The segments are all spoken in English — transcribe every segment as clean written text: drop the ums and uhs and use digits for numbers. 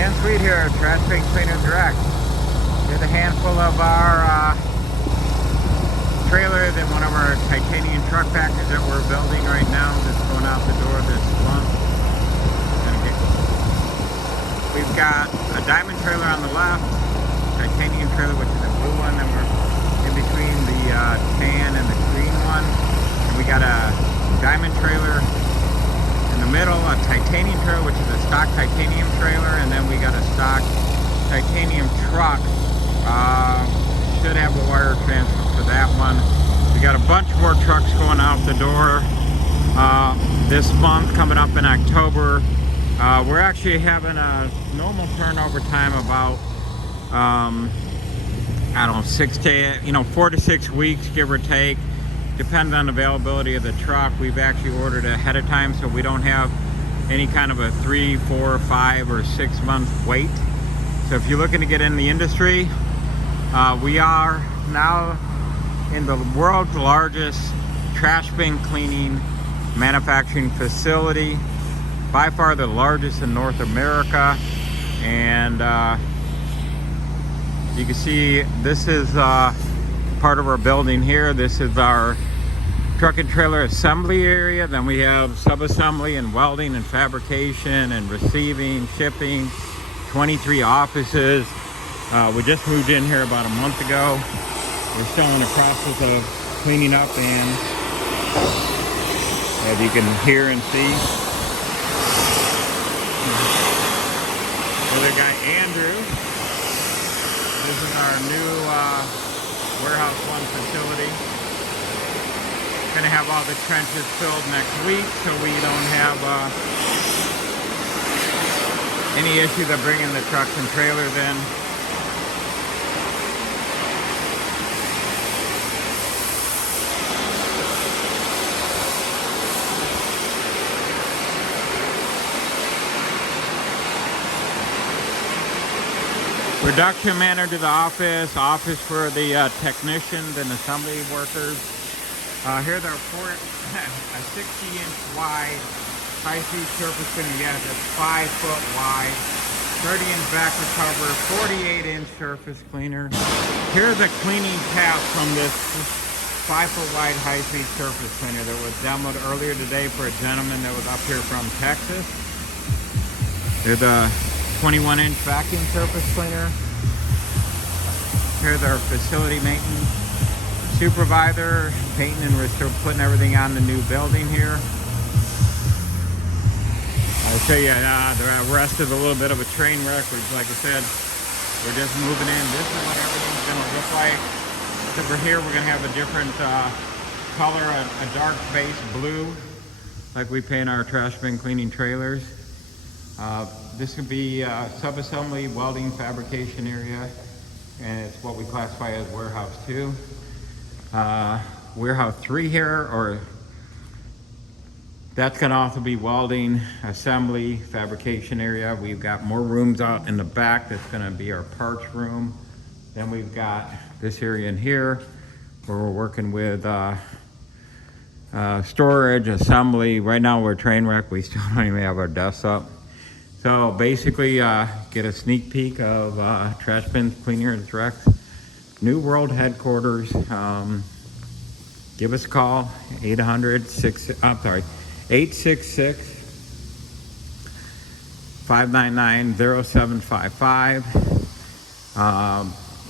And sweet here, Trash Bin Cleaner Direct. Here's a handful of our trailer, then one of our titanium truck package that we're building right now that's going out the door this month. We've got a diamond trailer on the left, titanium trailer, which is a blue one, then we're in between the tan and the green one. And we got a diamond trailer in the middle, a titanium trailer, which is a stock titanium trailer, and then we got a stock titanium truck. Should have a wire transfer for that one. We got a bunch more trucks going out the door this month, coming up in October. We're actually having a normal turnover time about I don't know, 4 to 6 weeks, give or take. Depends on availability of the truck. We've actually ordered ahead of time, so we don't have any kind of a 3, 4, 5, or 6 month wait. So if you're looking to get in the industry, we are now in the world's largest trash bin cleaning manufacturing facility, by far the largest in North America. And you can see this is part of our building here. This is our truck and trailer assembly area. Then we have sub-assembly and welding and fabrication and receiving, shipping, 23 offices. We just moved in here about a month ago. We're still in the process of cleaning up, and as you can hear and see, other guy Andrew. This is our new Warehouse 1 facility. Gonna have all the trenches filled next week, so we don't have any issues of bringing the trucks and trailers in. Production manager to the office for the technicians and assembly workers. Here's our a 60-inch wide high-speed surface cleaner. Yes, it's 5 foot wide, 30-inch back recover, 48-inch surface cleaner. Here's a cleaning path from this 5 foot wide high-speed surface cleaner that was demoed earlier today for a gentleman that was up here from Texas. There's a 21-inch vacuum surface cleaner. Here's our facility maintenance supervisor, painting, and we're still putting everything on the new building here. I'll show you the rest is a little bit of a train wreck, which, like I said, we're just moving in. This is what everything's going to look like. Over here, we're going to have a different color, a dark base blue, like we paint our trash bin cleaning trailers. This could be sub-assembly, welding, fabrication area, and it's what we classify as Warehouse 2. Warehouse 3 here, or that's going to also be welding, assembly, fabrication area. We've got more rooms out in the back. That's going to be our parts room. Then we've got this area in here where we're working with storage, assembly. Right now we're train wreck. We still don't even have our desks up. So basically, get a sneak peek of Trash Bin Cleaner Direct new world headquarters. Give us a call, 866-599-0755.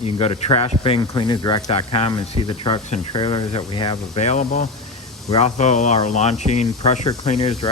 You can go to trashbincleanerdirect.com and see the trucks and trailers that we have available. We also are launching pressure cleaners direct